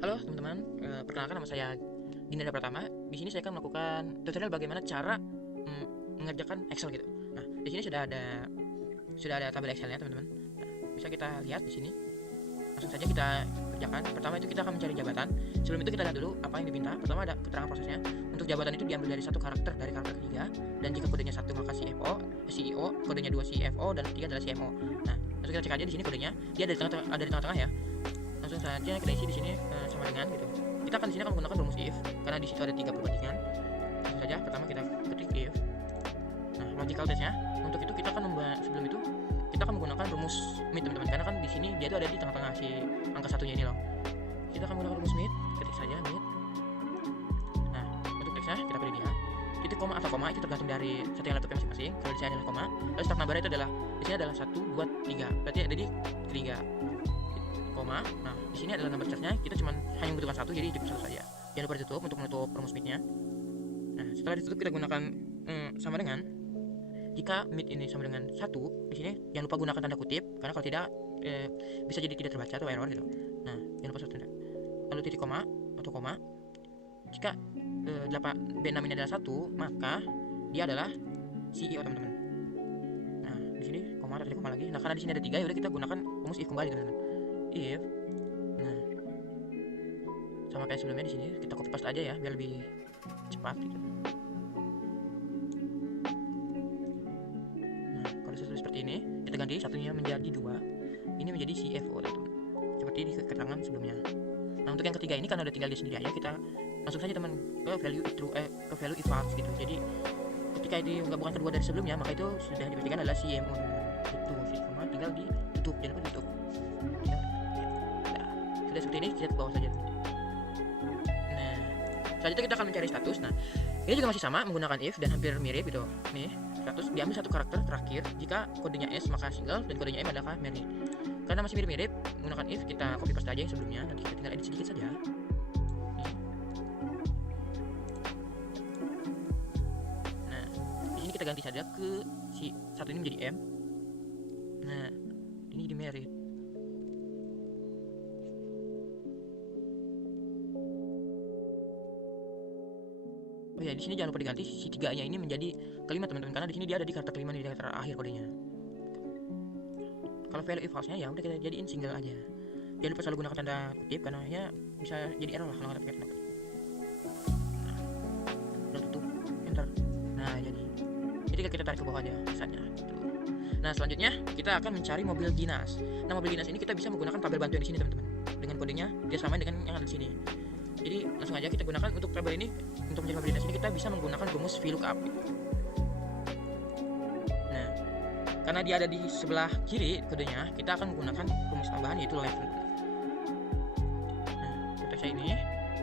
Halo teman-teman, perkenalkan nama saya Dinda Pratama. Di sini saya akan melakukan tutorial bagaimana cara mengerjakan Excel gitu. Nah, di sini sudah ada tabel Excelnya teman-teman. Nah, bisa kita lihat di sini. Langsung saja kita kerjakan. Pertama itu kita akan mencari jabatan. Sebelum itu kita lihat dulu apa yang diminta. Pertama ada keterangan prosesnya. Untuk jabatan itu diambil dari satu karakter dari karakter ketiga. Dan jika kodenya satu maka CEO, kodenya dua CFO, dan ketiga adalah CMO. Nah, langsung kita cek aja di sini kodenya. Dia ada di tengah-tengah ya. Langsung saja kita isi di sini sama dengan gitu. Kita akan di sini akan menggunakan rumus if karena di situ ada 3 perbandingan. Langsung saja pertama kita ketik if. Nah, logical testnya untuk itu kita akan sebelum itu kita akan menggunakan rumus mid teman-teman, karena kan di sini dia itu ada di tengah-tengah si angka satunya ini loh. Kita akan menggunakan rumus mid, ketik saja mid. Nah, untuk teksnya kita pilih dia. Titik koma atau koma itu tergantung dari settingan laptopnya masing-masing. Kalau di sini adalah koma, lalu start number itu adalah di sini adalah 1 2 3. Berarti ada di ketiga koma. Nah, di sini adalah number charge-nya. Kita cuma hanya membutuhkan satu, jadi cukup satu saja. Jangan lupa ditutup untuk menutup rumus mid-nya. Nah, setelah ditutup kita gunakan sama dengan, jika mid ini sama dengan satu, di sini jangan lupa gunakan tanda kutip karena kalau tidak bisa jadi tidak terbaca atau error gitu. Nah, jangan lupa satu tanda. Lalu titik koma atau koma. Jika 8 B6 ini adalah satu, maka dia adalah CEO teman-teman. Nah, di sini koma atau titik koma lagi. Nah, karena di sini ada 3, ya udah kita gunakan rumus if kembali teman-teman. If. Nah, sama kayak sebelumnya di sini kita copy paste aja ya biar lebih cepat gitu. Nah, kalau sudah seperti ini, kita ganti satunya menjadi 2. Ini menjadi CFO teman-teman. Seperti di keterangan sebelumnya. Nah, untuk yang ketiga ini kan udah tinggal di sendiri aja, kita langsung saja teman ke value if false gitu. Jadi ketika itu bukan kedua dari sebelumnya, maka itu sudah dipastikan adalah CMO itu koma, tinggal ditutup, jangan lupa ditutup. Nah, sudah seperti ini kita ke bawah saja. Nah, selanjutnya kita akan mencari status. Nah, ini juga masih sama menggunakan if dan hampir mirip gitu. Nih, status diambil satu karakter terakhir. Jika kodenya S maka single dan kodenya M adalah married. Karena masih mirip-mirip, menggunakan if kita copy paste aja yang sebelumnya, nanti kita tinggal edit sedikit saja. Nah, di sini kita ganti saja ke si satu ini menjadi M. Nah, ini jadi married. Oh ya, di sini jangan lupa diganti si 3-nya ini menjadi kelima teman-teman, karena di sini dia ada di karakter kelima di karakter akhir kodenya. Kalau value if false-nya ya udah kita jadiin single aja. Jangan lupa selalu gunakan tanda kutip karena ya bisa jadi error lah kalau nggak pakai tanda kutip. Nah, udah tutup, enter. Nah, jadi kita tarik ke bawah aja misalnya gitu. Nah, selanjutnya kita akan mencari mobil dinas. Nah, mobil dinas ini kita bisa menggunakan tabel bantu yang di sini teman-teman. Dengan kodenya dia sama dengan yang ada di sini. Jadi langsung aja kita gunakan untuk tabel ini, untuk mencari mobil dinas ini kita bisa menggunakan rumus VLOOKUP gitu. Nah, karena dia ada di sebelah kiri kodenya, kita akan menggunakan rumus tambahan yaitu level. Nah, untuk saya ini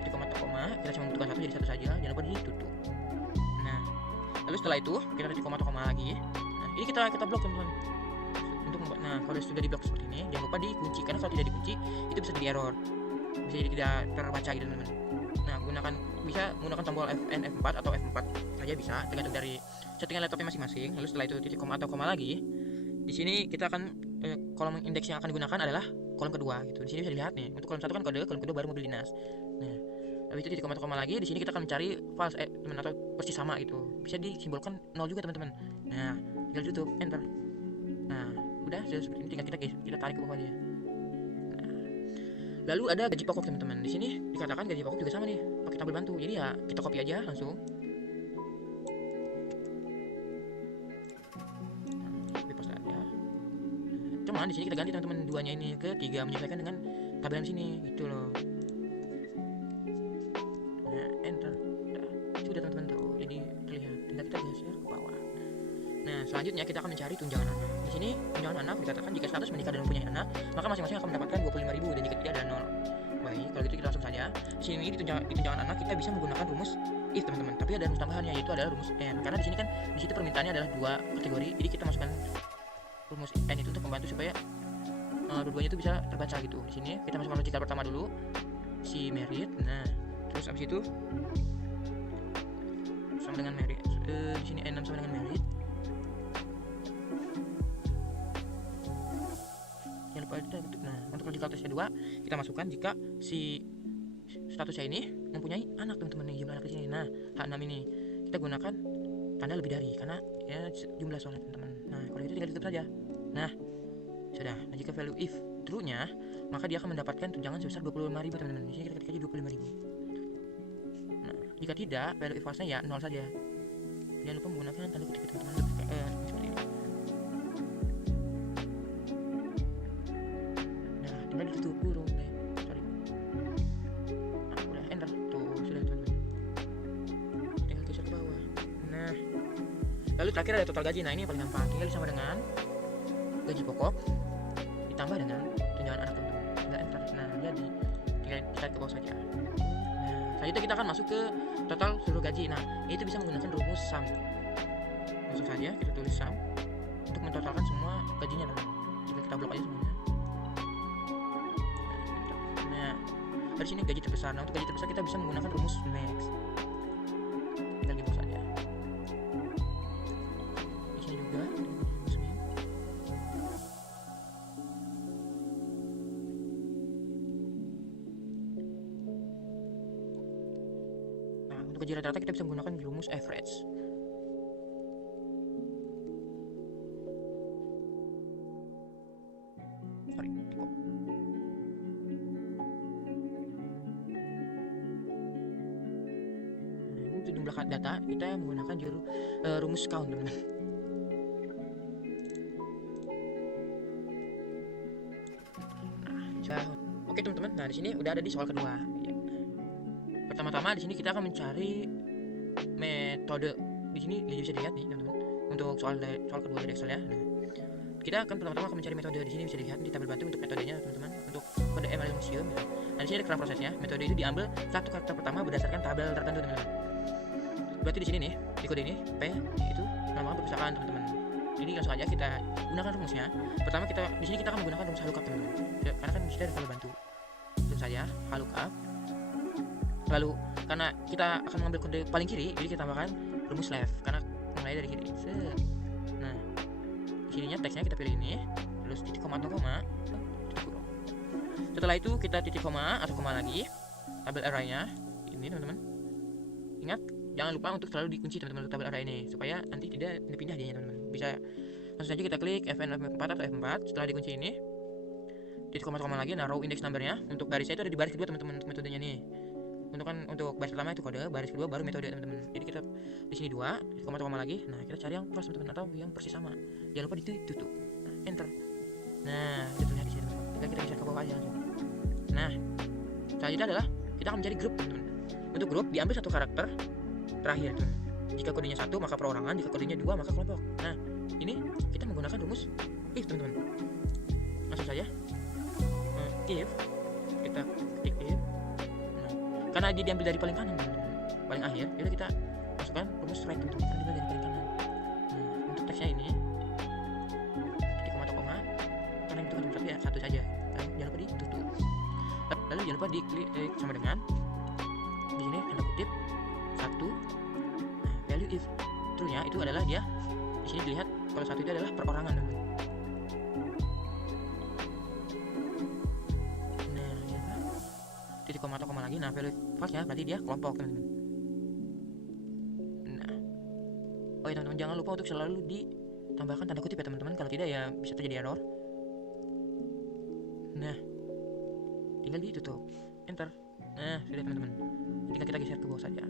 titik koma atau koma, kita cuma membutuhkan satu, jadi satu saja, jangan lupa ditutup. Nah, lalu setelah itu kita titik koma atau koma lagi. Nah, ini kita blok teman-teman. Nah, kalau sudah diblok seperti ini, jangan lupa dikunci karena kalau tidak dikunci itu bisa jadi error, bisa jadi tidak terbaca gitu teman-teman. Nah, bisa menggunakan tombol Fn F4 atau F4 aja bisa, tergantung dari settingan laptopnya masing-masing. Lalu setelah itu titik koma atau koma lagi. Di sini kita akan kolom indeks yang akan digunakan adalah kolom kedua gitu. Di sini bisa dilihat nih, untuk kolom satu kan kode, kolom kedua baru mobil dinas. Nah, habis itu titik koma atau koma lagi. Di sini kita akan mencari false teman atau persis sama gitu. Bisa disimbolkan 0 juga teman-teman. Nah, tinggal tutup, enter. Nah, udah sudah seperti ini, tinggal kita tarik ke bawah aja. Nah, lalu ada gaji pokok teman-teman. Di sini dikatakan gaji pokok juga sama nih, pakai tabel bantu. Jadi ya kita copy aja langsung. Copy paste aja. Cuman di sini kita ganti teman-teman, duanya ini ke 3 menyesuaikan dengan tabel di sini gitu loh. Nah, enter. Nah, sudah teman-teman tuh. Jadi terlihat, tinggal kita geser ke bawah. Nah, selanjutnya kita akan mencari tunjangan anak. Di sini tunjangan anak dikatakan jika status menikah dan mempunyai anak, maka masing-masing akan mendapatkan 25.000 dan jika tidak ada 0. Baik, kalau gitu kita langsung saja. Di sini di tunjangan anak kita bisa menggunakan rumus if teman-teman, tapi ada rumus tambahannya yaitu adalah rumus n. Karena di sini kan di situ permintaannya adalah 2 kategori, jadi kita masukkan rumus n itu untuk membantu supaya dua-duanya itu bisa terbaca gitu. Di sini kita masukkan logical pertama dulu, si merit. Nah, terus abis itu sama dengan merit. Di sini n sama dengan merit. Nah, untuk logical test kedua kita masukkan jika si statusnya ini mempunyai anak teman-teman nih, jumlah anak di sini. Nah, H6 ini kita gunakan tanda lebih dari karena ya jumlah soalnya teman-teman. Nah, kalau itu tinggal ditutup saja. Nah, sudah. Nah, jika value if true-nya, maka dia akan mendapatkan tunjangan sebesar 25.000 teman-teman. Di sini kita ketik aja 25.000. Nah, jika tidak, value if false-nya ya 0 saja. Jangan lupa menggunakan tanda kutip teman-teman seperti ini. Nah, tinggal ditutup burung deh. Sorry. Nah, udah enter. Tuh, sudah teman-teman. Tinggal geser ke bawah. Nah, lalu terakhir ada total gaji. Nah, ini yang paling gampang. Tinggal sama dengan gaji pokok ditambah dengan tunjangan anak teman-teman. Tinggal enter. Nah, jadi tinggal kita ke bawah saja. Nah, selanjutnya kita akan masuk ke total seluruh gaji. Nah, itu bisa menggunakan rumus sum. Langsung saja kita tulis sum untuk mentotalkan semua gajinya teman-teman. Jika kita blok aja semuanya. Nah, dari sini gaji terbesar. Nah, untuk gaji terbesar kita bisa menggunakan rumus max. Tinggal di bawah saja. Di sini juga rumus min. Nah, untuk gaji rata-rata kita bisa menggunakan rumus average. Sorry, kok. Untuk jumlah data kita menggunakan rumus count teman-teman. Nah, oke teman-teman. Nah, di sini udah ada di soal kedua. Ya. Pertama-tama di sini kita akan mencari metode. Di sini bisa dilihat nih teman-teman. Untuk soal kedua dari Excel ya. Nah, kita akan pertama-tama mencari metode. Di sini bisa dilihat di tabel bantu untuk metodenya teman-teman. Untuk kode ML museum. Ya. Nah, di sini ada kerang prosesnya. Metode itu diambil satu karakter pertama berdasarkan tabel tertentu teman-teman. Berarti di sini nih, di kode ini P itu nama perpustakaan teman-teman. Jadi langsung aja kita gunakan rumusnya. Pertama di sini kita akan menggunakan rumus lookup teman-teman. Karena kan sudah ada tabel bantu. Langsung saja lookup. Lalu karena kita akan mengambil kode paling kiri, jadi kita tambahkan rumus left karena mulai dari kiri. Nah, di sininya teksnya kita pilih ini, terus titik koma atau koma, titik kurung. Setelah itu kita titik koma atau koma lagi, tabel array-nya ini teman-teman. Ingat, jangan lupa untuk selalu dikunci teman-teman tabel array ini supaya nanti tidak dipindah dia teman-teman. Bisa langsung saja kita klik Fn F4 atau F4. Setelah dikunci ini, titik koma atau koma lagi, nah row index number-nya untuk barisnya itu ada di baris kedua teman-teman untuk metodenya nih. Untuk baris pertama itu kode, baris kedua baru metode teman-teman. Jadi kita di sini 2, titik koma atau koma lagi. Nah, kita cari yang cross teman-teman atau yang persis sama. Jangan lupa ditutup. Nah, enter. Nah, kita lihat di sini teman-teman. Tinggal kita geser ke bawah aja langsung. Nah, selanjutnya adalah kita akan mencari grup teman-teman. Untuk grup diambil satu karakter terakhir teman. Jika kodenya 1 maka perorangan, jika kodenya 2 maka kelompok. Nah, ini kita menggunakan rumus if teman-teman. Langsung saja if kita ketik if. Nah, karena dia diambil dari paling kanan teman-teman, paling akhir, jadi kita masukkan rumus right teman-teman karena dia dari paling kanan. Nah, untuk teksnya ini titik koma atau koma karena itu kan satu ya, satu saja. Nah, jangan lupa ditutup. Lalu jangan lupa diklik sama dengan di sini tanda kutip 1. Nah, value if true-nya itu adalah dia di sini dilihat kalau 1 itu adalah perorangan teman-teman. Nah, ya kan? Titik koma atau koma lagi. Nah, value false-nya berarti dia kelompok teman-teman. Nah, oh ya teman-teman, jangan lupa untuk selalu ditambahkan tanda kutip ya teman-teman. Kalau tidak ya bisa terjadi error. Nah, tinggal ditutup, enter. Nah, sudah teman-teman. Tinggal kita geser ke bawah saja.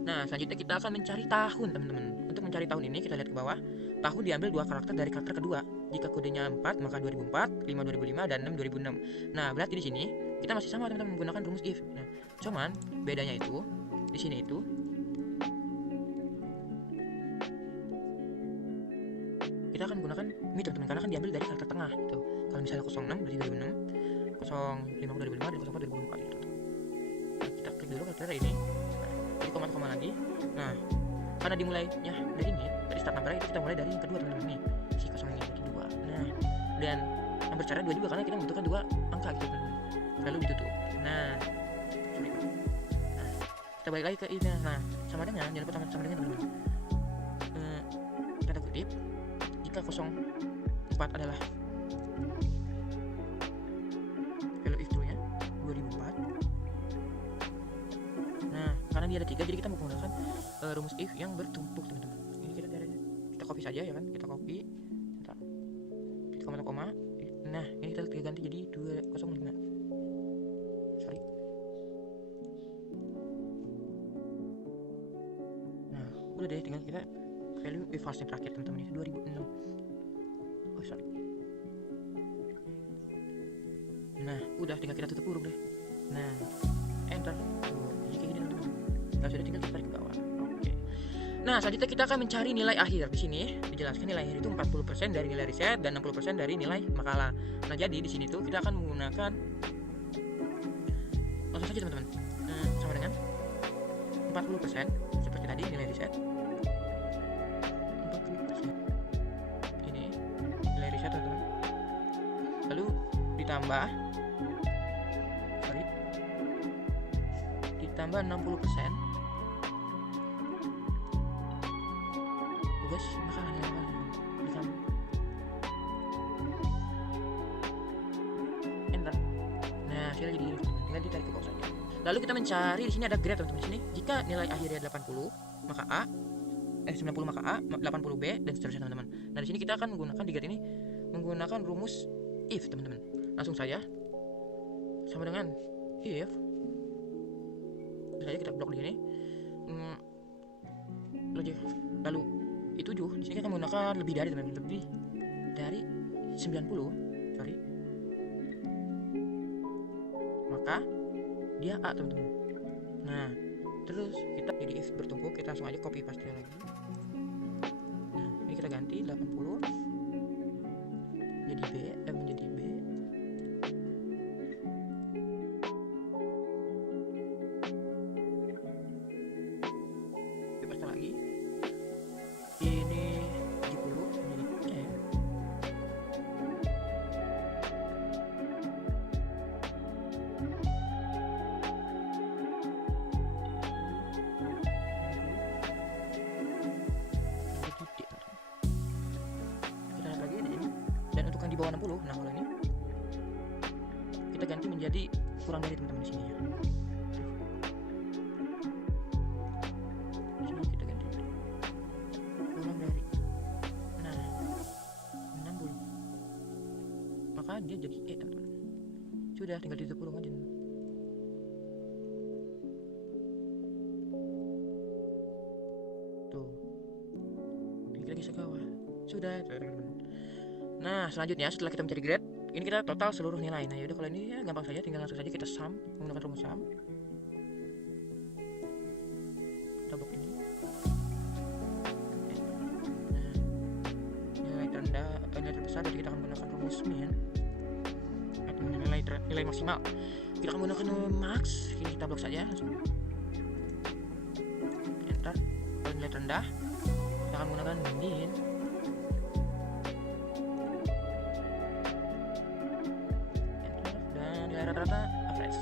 Nah, selanjutnya kita akan mencari tahun teman-teman. Untuk mencari tahun ini kita lihat ke bawah. Tahun diambil 2 karakter dari karakter kedua. Jika kodenya 4 maka 2004, 5 2005 dan 6 2006. Nah, berarti di sini kita masih sama teman-teman menggunakan rumus if. Nah, cuman bedanya itu di sini itu kita akan menggunakan mi teman-teman karena kan diambil dari karakter tengah gitu. Kalau misalnya 06 berarti 2006, 05 2005 dan 04 2004 gitu. Nah, kita klik dulu karakter ini. Jadi koma lagi. Nah, karena dimulainya dari ini, dari start number itu kita mulai dari yang kedua teman-teman nih. Si 0 ini jadi 2. Nah, dan yang bercara 2 juga karena kita membutuhkan 2 angka gitu teman-teman. Lalu ditutup. Nah, sorry. Nah, kita balik lagi ke ini. Nah, sama dengan jangan lupa sama dengan teman-teman. Tanda kutip jika 04 adalah value if true-nya 2004. dia ada 3, jadi kita menggunakan rumus if yang bertumpuk teman-teman. Ini kita copy saja ya kan, kita copy, kita koma-koma. Nah ini kita ganti jadi 205. Sorry. Nah udah deh, tinggal kita value if yang terakhir teman-teman, itu 2006. Oh sorry. Nah udah, tinggal kita tutup huruf deh. Nah enter. Tuh jadi kayak gini teman-teman. Nah sudah, tinggal kita tarik ke bawah. Oke. Nah selanjutnya kita akan mencari nilai akhir. Di sini dijelaskan nilai akhir itu 40% dari nilai riset dan 60% dari nilai makalah. Nah jadi di sini tuh kita akan menggunakan, langsung saja teman-teman, sama dengan 40% seperti tadi nilai riset, 40% ini nilai riset teman-teman, lalu ditambah 60% tugas makalah ditambah. Enter. Nah sudah jadi tinggal ditarik ke bawah saja. Lalu kita mencari, di sini ada grade teman-teman. Di sini jika nilai akhirnya 80 maka A, 90 maka A, 80 B dan seterusnya teman-teman. Nah di sini kita akan menggunakan di grade ini menggunakan rumus if teman-teman. Langsung saja sama dengan if saja kita blok di sini. Lalu itu 7, di sini kita menggunakan lebih dari teman-teman, lebih dari 90, sorry. Maka dia A teman-teman. Nah, terus kita jadi if bertumpuk, kita langsung aja copy paste lagi. Nah, ini kita ganti 80 jadi B, menjadi B. Paste lagi. Ini 70 menjadi E. Di bawah 60. Nah kalau ini kita ganti menjadi kurang dari teman-teman di sini ya. Di sini kita ganti kurang dari. Nah 60. Maka dia jadi E teman-teman. Sudah, tinggal ditutup kurung aja. Tuh. Klik lagi ke bawah. Sudah teman-teman. Nah selanjutnya setelah kita mencari grade, ini kita total seluruh nilai. Nah yaudah, kalau ini ya gampang saja, tinggal langsung saja kita sum menggunakan rumus sum. Kita blok ini. Nah, nilai terendah, nilai terbesar, jadi kita akan menggunakan rumus min. Nilai maksimal kita akan menggunakan max. Ini kita blok saja langsung. Enter. Kalau nilai terendah kita akan menggunakan min. Rata-rata average.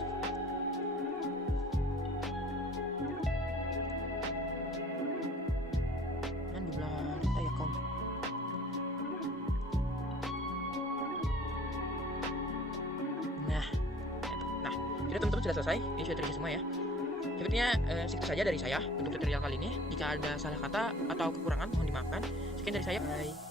Dan jumlah data ya count. Nah, jadi teman-teman sudah selesai. Ini sudah terisi semua ya. Sepertinya segitu saja dari saya untuk tutorial kali ini. Jika ada salah kata atau kekurangan mohon dimaafkan. Sekian dari saya. Bye.